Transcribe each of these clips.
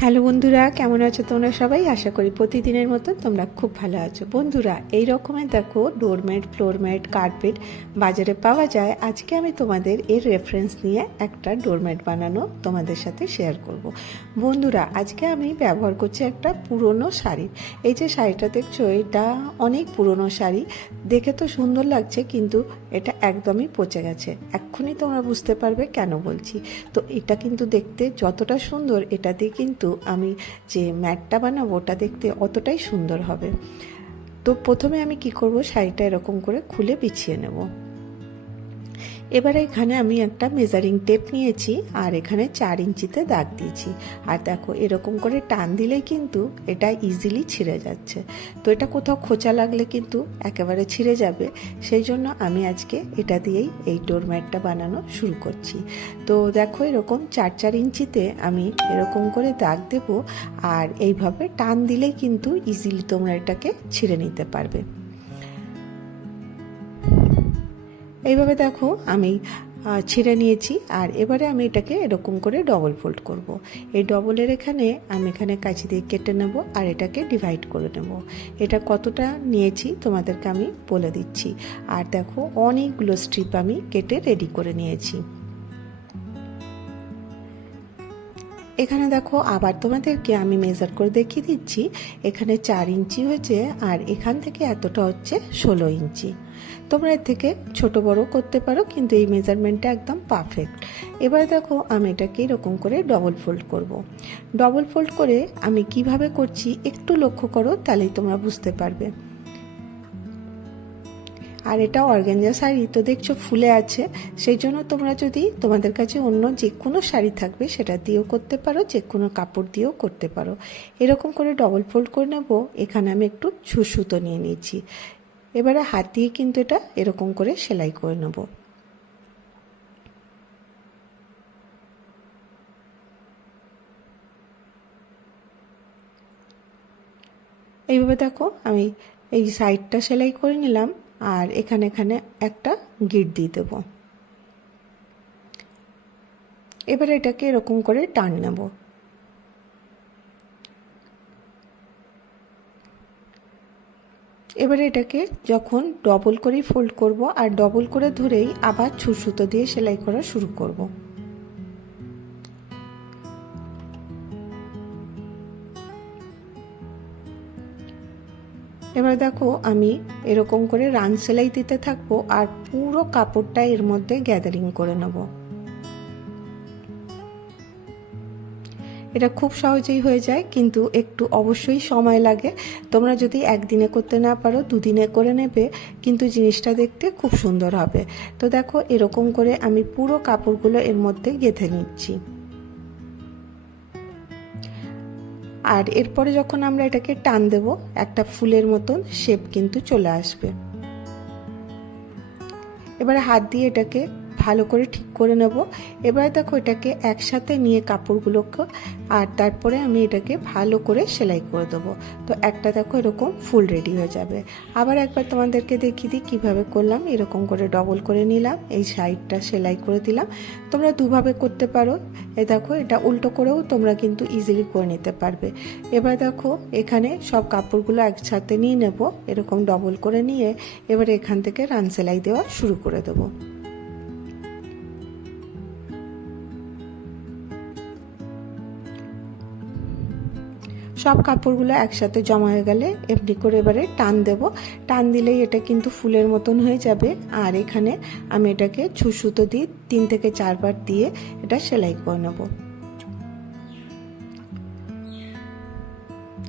Hello বন্ধুরা, কেমন আছো তোমরা সবাই? আশা করি প্রতিদিনের মতো তোমরা খুব ভালো আছো। বন্ধুরা এই রকমের দেখো ডোরম্যাট ফ্লোরম্যাট কার্পেট বাজারে পাওয়া যায়। আজকে আমি তোমাদের এর রেফারেন্স নিয়ে একটা ডোরম্যাট বানানো তোমাদের সাথে শেয়ার করব। বন্ধুরা, আজকে আমি ব্যবহার করছি একটা পুরনো শাড়ি। এই যে শাড়িটা দেখছ, এটা অনেক পুরনো শাড়ি। দেখে তো সুন্দর লাগছে, কিন্তু এটা একদমই পচে গেছে। এক্ষুনি তোমরা বুঝতে পারবে কেন বলছি। তো এটা কিন্তু দেখতে যতটা সুন্দর এটাতে কিন্তু আমি যে ম্যাটটা বানাবো ওটা দেখতে অতটাই সুন্দর হবে। তো প্রথমে আমি কি করব, শাড়িটা এরকম করে খুলে বিছিয়ে নেব। এবারে এখানে আমি একটা মেজারিং টেপ নিয়েছি আর এখানে চার ইঞ্চিতে দাগ দিয়েছি। আর দেখো, এরকম করে টান দিলেই কিন্তু এটা ইজিলি ছিঁড়ে যাচ্ছে। তো এটা কোথাও খোঁচা লাগলে কিন্তু একেবারে ছিঁড়ে যাবে। সেই জন্য আমি আজকে এটা দিয়েই এই ডোরম্যাটটা বানানো শুরু করছি। তো দেখো, এরকম চার চার ইঞ্চিতে আমি এরকম করে দাগ দেব আর এইভাবে টান দিলেই কিন্তু ইজিলি তোমরা এটাকে ছিঁড়ে নিতে পারবে। এইভাবে দেখো আমি ছিঁড়ে নিয়েছি আর এবারে আমি এটাকে এরকম করে ডবল ফোল্ড করব। এই ডবলের এখানে আমি এখানে কাঁচি দিয়ে কেটে নেব আর এটাকে ডিভাইড করে নেব। এটা কতটা নিয়েছি তোমাদেরকে আমি বলে দিচ্ছি। আর দেখো অনেকগুলো স্ট্রিপ আমি কেটে রেডি করে নিয়েছি। এখানে দেখো আবার তোমাদেরকে আমি মেজার করে দেখিয়ে দিচ্ছি। এখানে চার ইঞ্চি হয়েছে আর এখান থেকে এতটা হচ্ছে ষোলো ইঞ্চি। তোমরা এর থেকে ছোট বড় করতে পারো, কিন্তু এই মেজারমেন্টটা একদম পারফেক্ট এবার দেখো আমি এটাকে এরকম করে ডবল ফোল্ড করব। ডবল ফোল্ড করে আমি কীভাবে করছি একটু লক্ষ্য করো, তাহলেই তোমরা বুঝতে পারবে। আর এটা অর্গ্যাঞ্জা শাড়ি, তো দেখছ ফুলে আছে, সেই জন্য তোমরা যদি তোমাদের কাছে অন্য যে কোনো শাড়ি থাকবে, সেটা দিয়েও করতে পারো যে কোনো কাপড় দিয়েও করতে পারো। এরকম করে ডবল ফোল্ড করে নেব। এখানে আমি একটু সুসুতো নিয়ে নিয়েছি। এবারে হাত দিয়ে কিন্তু এটা এরকম করে সেলাই করে নেব। এইভাবে দেখো আমি এই সাইডটা সেলাই করে নিলাম আর এখানে এখানে একটা গিট দিয়ে দেব। এবারে এটাকে এরকম করে টান নেব। এবারে এটাকে যখন ডবল করেই ফোল্ড করব আর ডবল করে ধরেই আবার ছুসুতো দিয়ে সেলাই করা শুরু করব। এবার দেখো আমি এরকম করে রান সেলাই দিতে থাকব আর পুরো কাপড়টা এর মধ্যে গ্যাদারিং করে নেব। এটা খুব সহজেই হয়ে যায়, কিন্তু একটু অবশ্যই সময় লাগে। তোমরা যদি একদিনে করতে না পারো, দুদিনে করে নেবে, কিন্তু জিনিসটা দেখতে খুব সুন্দর হবে। তো দেখো, এরকম করে আমি পুরো কাপড়গুলো এর মধ্যে গেঁথে নিচ্ছি। আর এরপরে যখন আমরা এটাকে টান দেব, একটা ফুলের মতন শেপ কিন্তু চলে আসবে। এবারে হাত দিয়ে এটাকে ভালো করে ঠিক করে নেব। এবার দেখো এটাকে একসাথে নিয়ে কাপড়গুলোকে আর তারপরে আমি এটাকে ভালো করে সেলাই করে দেবো। তো একটা দেখো এরকম ফুল রেডি হয়ে যাবে। আবার একবার তোমাদেরকে দেখিয়ে দিই কীভাবে করলাম। এরকম করে ডবল করে নিলাম, এই সাইডটা সেলাই করে দিলাম। তোমরা দুভাবে করতে পারো। এ দেখো এটা উল্টো করেও তোমরা কিন্তু ইজিলি করে নিতে পারবে। এবার দেখো এখানে সব কাপড়গুলো একসাথে নিয়ে নেব। এরকম ডবল করে নিয়ে এবার এখান থেকে রান সেলাই দেওয়া শুরু করে দেবো। সব কাপড়গুলো একসাথে জমা হয়ে গেলে এমনি করে এবারে টান দেব। টান দিলেই এটা কিন্তু ফুলের মতন হয়ে যাবে। আর এখানে আমি এটাকে ছুসুতো দিয়ে তিন থেকে চারবার দিয়ে এটা সেলাই করে নেব।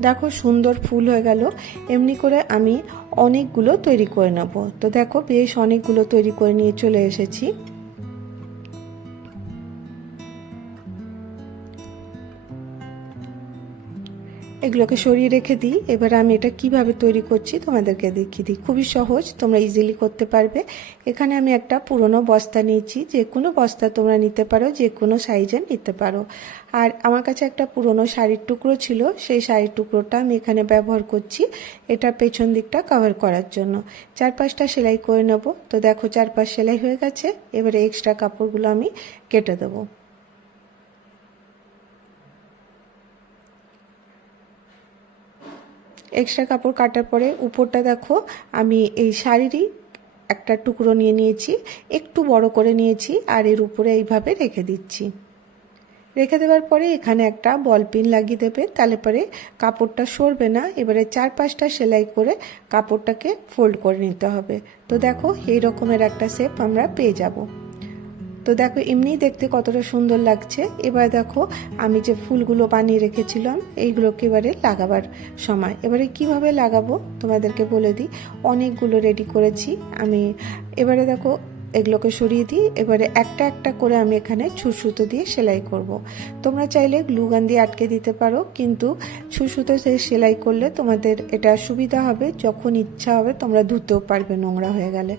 দেখো সুন্দর ফুল হয়ে গেল। এমনি করে আমি অনেকগুলো তৈরি করে নেব। তো দেখো বেশ অনেকগুলো তৈরি করে নিয়ে চলে এসেছি। এগুলোকে সরিয়ে রেখে দিই। এবার আমি এটা কীভাবে তৈরি করছি তোমাদেরকে দেখিয়ে দিই। খুবই সহজ, তোমরা ইজিলি করতে পারবে। এখানে আমি একটা পুরনো বস্তা নিয়েছি। যে কোনো বস্তা তোমরা নিতে পারো, যে কোনো সাইজের নিতে পারো। আর আমার কাছে একটা পুরনো শাড়ির টুকরো ছিল, সেই শাড়ির টুকরোটা আমি এখানে ব্যবহার করছি এটা পেছন দিকটা কভার করার জন্য। চারপাশটা সেলাই করে নেব। তো দেখো, চারপাশ সেলাই হয়ে গেছে। এবারে এক্সট্রা কাপড়গুলো আমি কেটে দেবো। এক্সট্রা কাপড় কাটার পরে উপরটা দেখো, আমি এই শাড়িরই একটা টুকরো নিয়ে নিয়েছি, একটু বড় করে নিয়েছি আর এর উপরে এইভাবে রেখে দিচ্ছি। রেখে দেওয়ার পরে এখানে একটা বল পিন লাগিয়ে দেবে, তাহলে পরে কাপড়টা সরবে না, এবারে চার পাঁচটা সেলাই করে কাপড়টাকে ফোল্ড করে নিতে হবে। তো দেখো, এই রকমের একটা শেপ আমরা পেয়ে যাব। তো দেখো এমনি দেখতে কতটা সুন্দর লাগছে। এবার দেখো, আমি যে ফুলগুলো বানিয়ে রেখেছিলাম, এইগুলোকে এবারে লাগাবার সময়। এবারে কীভাবে লাগাবো তোমাদেরকে বলে দিই। অনেকগুলো রেডি করেছি আমি। এবারে দেখো এগুলোকে সরিয়ে দিই এবারে একটা একটা করে আমি এখানে ছুঁচুতো দিয়ে সেলাই করব। তোমরা চাইলে গ্লুগান দিয়ে আটকে দিতে পারো, কিন্তু ছুঁচুতো দিয়ে সেলাই করলে তোমাদের এটা সুবিধা হবে, যখন ইচ্ছা হবে তোমরা ধুতেও পারবে, নোংরা হয়ে গেলে।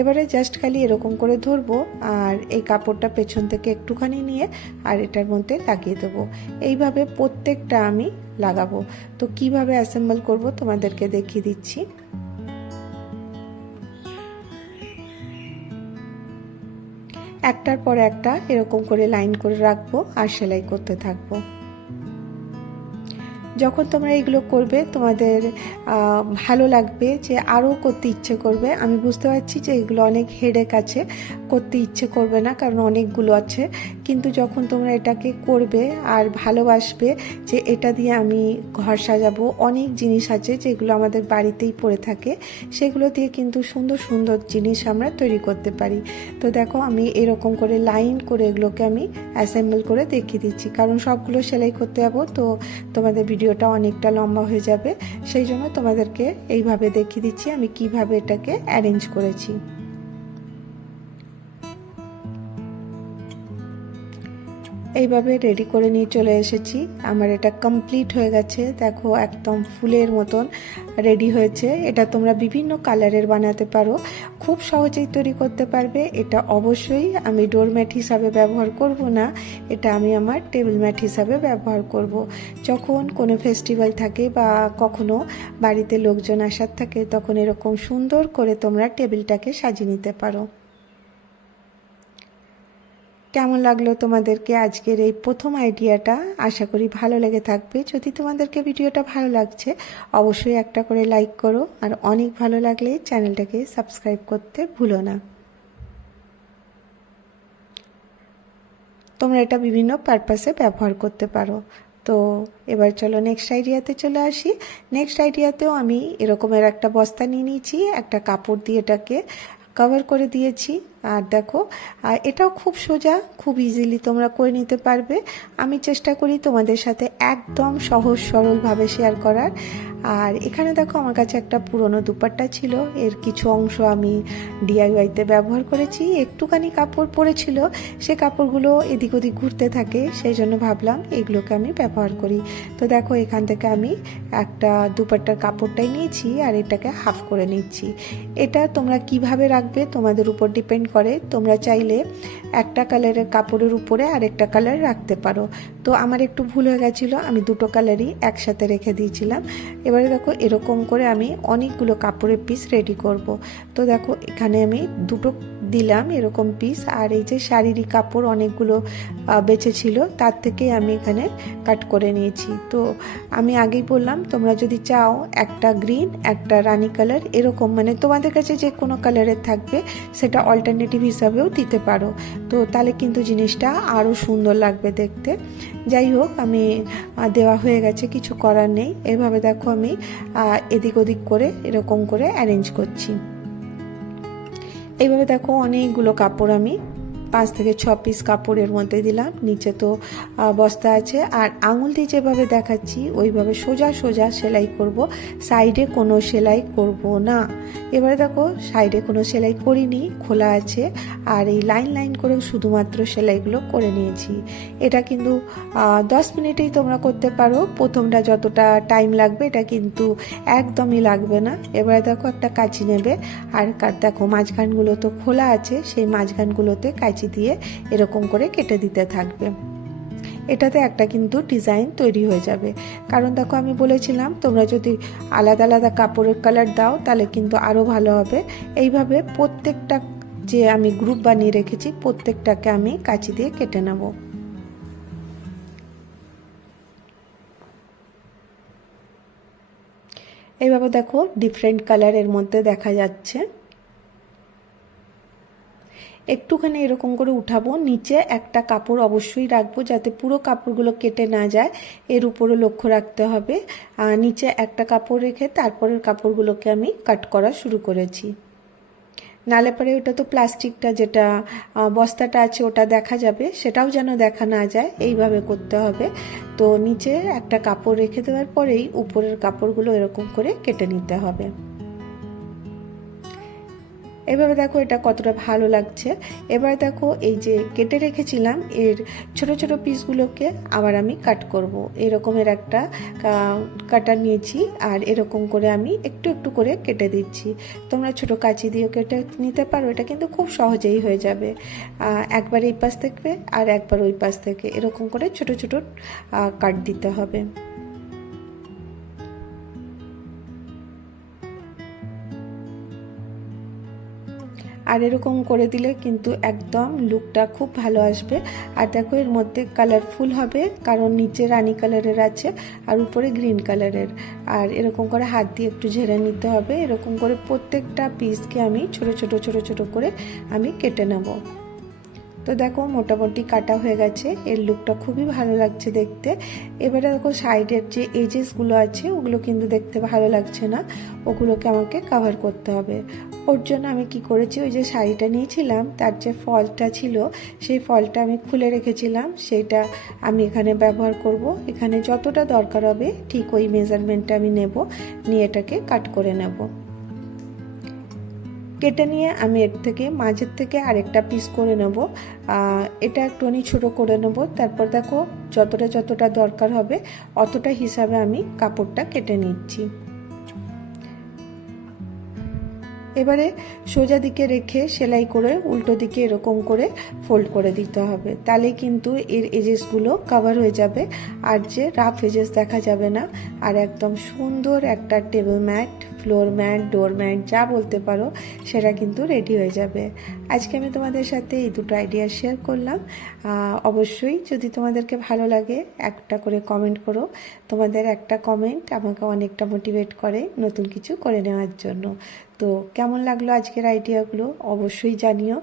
এবারে জাস্ট খালি এরকম করে ধরবো, আর এই কাপড়টা পেছন থেকে একটুখানি নিয়ে আর এটার মধ্যে লাগিয়ে দেবো। এইভাবে প্রত্যেকটা আমি লাগাবো। তো কীভাবে অ্যাসেম্বল করব তোমাদেরকে দেখিয়ে দিচ্ছি। একটার পর একটা এরকম করে লাইন করে রাখব আর সেলাই করতে থাকব। যখন তোমরা এগুলো করবে, তোমাদের ভালো লাগবে যে আরও করতে ইচ্ছে করবে। আমি বুঝতে পারছি যে এগুলো অনেক হেডেক আছে, করতে ইচ্ছে করবে না কারণ অনেকগুলো আছে। কিন্তু যখন তোমরা এটাকে করবে আর ভালোবাসবে যে এটা দিয়ে আমি ঘর সাজাবো, অনেক জিনিস আছে যেগুলো আমাদের বাড়িতেই পড়ে থাকে। সেগুলো দিয়ে কিন্তু সুন্দর সুন্দর জিনিস আমরা তৈরি করতে পারি। তো দেখো, আমি এরকম করে লাইন করে এগুলোকে আমি অ্যাসেম্বল করে দেখিয়ে দিচ্ছি। কারণ সবগুলো সেলাই করতে যাব, তো তোমাদের ভিডিওটা অনেকটা লম্বা হয়ে যাবে, সেই জন্য তোমাদেরকে এইভাবে দেখিয়ে দিচ্ছি আমি কীভাবে এটাকে অ্যারেঞ্জ করেছি। এইভাবে রেডি করে নিয়ে চলে এসেছি। আমার এটা কমপ্লিট হয়ে গেছে। দেখো, একদম ফুলের মতন রেডি হয়েছে। এটা তোমরা বিভিন্ন কালারের বানাতে পারো। খুব সহজেই তৈরি করতে পারবে। এটা অবশ্যই আমি ডোরম্যাট হিসাবে ব্যবহার করব না। এটা আমি আমার টেবিল ম্যাট হিসাবে ব্যবহার করব। যখন কোনো ফেস্টিভ্যাল থাকে বা কখনো বাড়িতে লোকজন আসার থাকে, তখন এরকম সুন্দর করে তোমরা টেবিলটাকে সাজিয়ে নিতে পারো। কেমন লাগল তোমাদেরকে আজকের এই প্রথম আইডিয়াটা? আশা করি ভালো লেগে থাকবে। যদি তোমাদেরকে ভিডিওটা ভালো লাগছে, অবশ্যই একটা করে লাইক করো। আর অনেক ভালো লাগলে চ্যানেলটাকে সাবস্ক্রাইব করতে ভুলো না। তোমরা এটা বিভিন্ন পারপাসে ব্যবহার করতে পারো। তো এবার চলো নেক্সট আইডিয়াতে চলে আসি। নেক্সট আইডিয়াতেও আমি এরকমের একটা বস্তা নিয়ে নিয়েছি। একটা কাপড় দিয়ে এটাকে কভার করে দিয়েছি। আর দেখো, আর এটাও খুব সোজা, খুব ইজিলি তোমরা করে নিতে পারবে। আমি চেষ্টা করি তোমাদের সাথে একদম সহজ, সরলভাবে শেয়ার করার। আর এখানে দেখো, আমার কাছে একটা পুরনো দুপাট্টা ছিল। এর কিছু অংশ আমি ডিআইওয়াইতে ব্যবহার করেছি। একটুখানি কাপড় পরেছিল সে কাপড়গুলো এদিক ওদিক ঘুরতে থাকে। সেই জন্য ভাবলাম এগুলোকে আমি ব্যবহার করি। তো দেখো, এখান থেকে আমি একটা দুপাট্টার কাপড়টাই নিয়েছি আর এটাকে হাফ করে নিচ্ছি। এটা তোমরা কীভাবে রাখবে তোমাদের উপর ডিপেন্ড করে, তোমরা চাইলে একটা কালারের কাপড়ের উপরে আরেকটা কালার রাখতে পারো। তো আমার একটু ভুল হয়ে গেছিল, আমি দুটো কালারই একসাথে রেখে দিয়েছিলাম। এবারে দেখো, এরকম করে আমি অনেকগুলো কাপড়ের পিস রেডি করব। তো দেখো, এখানে আমি দুটো দিলাম এরকম পিস আর এই যে শাড়ির কাপড় অনেকগুলো বেঁচে ছিল, তার থেকে আমি এখানে কাট করে নিয়েছি। তো আমি আগেই বললাম, তোমরা যদি চাও একটা গ্রিন একটা রানি কালার এরকম মানে তোমাদের কাছে যে কোনো কালারের থাকবে, সেটা অল্টারনেটিভ হিসাবেও দিতে পারো। তো তাহলে কিন্তু জিনিসটা আরও সুন্দর লাগবে দেখতে। যাই হোক, আমি দেওয়া হয়ে গেছে, কিছু করার নেই। এভাবে দেখো আমি এদিক ওদিক করে এরকম করে অ্যারেঞ্জ করছি। এইভাবে দেখো অনেকগুলো কাপড় আমি পাঁচ থেকে ছ পিস কাপড়ের মধ্যে দিলাম। নিচে তো বস্তা আছে। আর আঙুল দিয়ে যেভাবে দেখাচ্ছি, ওইভাবে সোজা সোজা সেলাই করব। সাইডে কোনো সেলাই করব না। এবারে দেখো, সাইডে কোনো সেলাই করিনি, খোলা আছে। আর এই লাইন লাইন করে শুধুমাত্র সেলাইগুলো করে নিয়েছি। এটা কিন্তু দশ মিনিটেই তোমরা করতে পারো। প্রথমটা যতটা টাইম লাগবে, এটা কিন্তু একদমই লাগবে না। এবারে দেখো, একটা কাঁচি নেবে। আর দেখো, মাঝখানগুলো তো খোলা আছে। সেই মাঝখানগুলোতে কাঁচি কাঁচি দিয়ে এরকম করে কেটে দিতে থাকবে। এটাতে একটা কিন্তু ডিজাইন তৈরি হয়ে যাবে। কারণ দেখো আমি বলেছিলাম, তোমরা যদি আলাদা আলাদা কাপড়ের কালার দাও, তাহলে কিন্তু আরও ভালো হবে। এইভাবে প্রত্যেকটা যে আমি গ্রুপ বানিয়ে রেখেছি, প্রত্যেকটাকে আমি কাঁচি দিয়ে কেটে নেব। এইভাবে দেখো ডিফারেন্ট কালারের মধ্যে দেখা যাচ্ছে। একটুখানি এরকম করে উঠাবো। নিচে একটা কাপড় অবশ্যই রাখব যাতে পুরো কাপড়গুলো কেটে না যায়। এর উপরে লক্ষ্য রাখতে হবে। আর নিচে একটা কাপড় রেখে তারপরের কাপড়গুলোকে আমি কাট করা শুরু করেছি। নালে পরে ওটা তো প্লাস্টিকটা যেটা বস্তাটা আছে ওটা দেখা যাবে। সেটাও যেন দেখা না যায়, এইভাবে করতে হবে। তো নিচে একটা কাপড় রেখে দেওয়ার পরেই উপরের কাপড়গুলো এরকম করে কেটে নিতে হবে। এভাবে দেখো এটা কতটা ভালো লাগছে। এবার দেখো এই যে কেটে রেখেছিলাম, এর ছোট ছোট পিসগুলোকে আবার আমি কাট করব। এরকমের একটা কাটার নিয়েছি আর এরকম করে আমি একটু একটু করে কেটে দিচ্ছি। তোমরা ছোট কাঁচি দিয়েও কেটে নিতে পারো, এটা কিন্তু খুব সহজেই হয়ে যাবে। একবার এই পাশ থেকে আর একবার ওই পাশ থেকে এরকম করে ছোট ছোট কাট দিতে হবে। আর এরকম করে দিলে কিন্তু একদম লুকটা খুব ভালো আসবে। আর দেখো এর মধ্যে কালারফুল হবে, কারণ নিচে রানি কালারের আছে আর উপরে গ্রিন কালারের আর এরকম করে হাত দিয়ে একটু ঝেড়ে নিতে হবে। এরকম করে প্রত্যেকটা পিসকে আমি ছোট ছোট ছোট ছোট করে আমি কেটে নেব। তো দেখো মোটামুটি কাটা হয়ে গেছে। এর লুকটা খুবই ভালো লাগছে দেখতে। এবারে দেখো সাইডের যে এজেসগুলো আছে, ওগুলো কিন্তু দেখতে ভালো লাগছে না। ওগুলোকে আমাকে কাভার করতে হবে। ওর জন্য আমি কি করেছি, ওই যে শাড়িটা নিয়েছিলাম, তার যে ফলটা ছিল, সেই ফলটা আমি খুলে রেখেছিলাম। সেইটা আমি এখানে ব্যবহার করব। এখানে যতটা দরকার হবে, ঠিক ওই মেজারমেন্টটা আমি নেব। নিয়ে এটাকে কাট করে নেব। কেটে নিয়ে আমি এর থেকে মাঝের থেকে আরেকটা পিস করে নেব। এটা একটুখানি ছোটো করে নেব। তারপর দেখো যতটা যতটা দরকার হবে অতটা হিসাবে আমি কাপড়টা কেটে নিচ্ছি। এবারে সোজা দিকে রেখে সেলাই করে উল্টো দিকে এরকম করে ফোল্ড করে দিতে হবে। তাহলে কিন্তু এর এজেসগুলো কাভার হয়ে যাবে আর যে রাফ এজেস দেখা যাবে না। আর একদম সুন্দর একটা table mat floor mat door mat যা বলতে পারো, সেটা কিন্তু রেডি হয়ে যাবে। আজকে আমি তোমাদের সাথে এই দুটো আইডিয়া শেয়ার করলাম। অবশ্যই যদি তোমাদেরকে ভালো লাগে, একটা করে কমেন্ট করো। তোমাদের একটা কমেন্ট আমাকে অনেকটা মোটিভেট করে নতুন কিছু করে নেওয়ার জন্য। তো কেমন লাগল আজকের আইডিয়াগুলো অবশ্যই জানিও।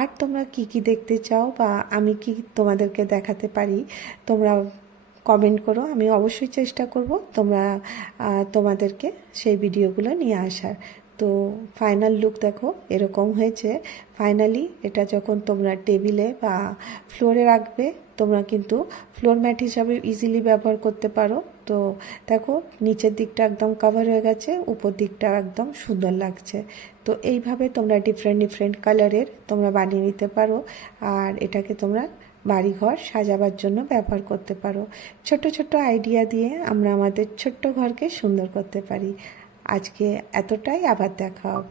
আর তোমরা কি কি দেখতে চাও বা আমি কি তোমাদেরকে দেখাতে পারি? তোমরা কমেন্ট করো, আমি অবশ্যই চেষ্টা করব তোমরা তোমাদেরকে সেই ভিডিওগুলো নিয়ে আসার। তো ফাইনাল লুক দেখো, এরকম হয়েছে। ফাইনালি এটা যখন তোমরা টেবিলে বা ফ্লোরে রাখবে, তোমরা কিন্তু ফ্লোর ম্যাট হিসাবে ইজিলি ব্যবহার করতে পারো। তো দেখো, নিচের দিকটা একদম কাভার হয়ে গেছে, উপর দিকটা একদম সুন্দর লাগছে। তো এইভাবে তোমরা ডিফারেন্ট ডিফারেন্ট কালারের তোমরা বানিয়ে নিতে পারো। আর এটাকে তোমরা বাড়িঘর সাজাবার জন্য ব্যবহার করতে পারো। ছোট ছোট আইডিয়া দিয়ে আমরা আমাদের ছোট্ট ঘরকে সুন্দর করতে পারি। আজকে এতটাই, আবার দেখা হবে।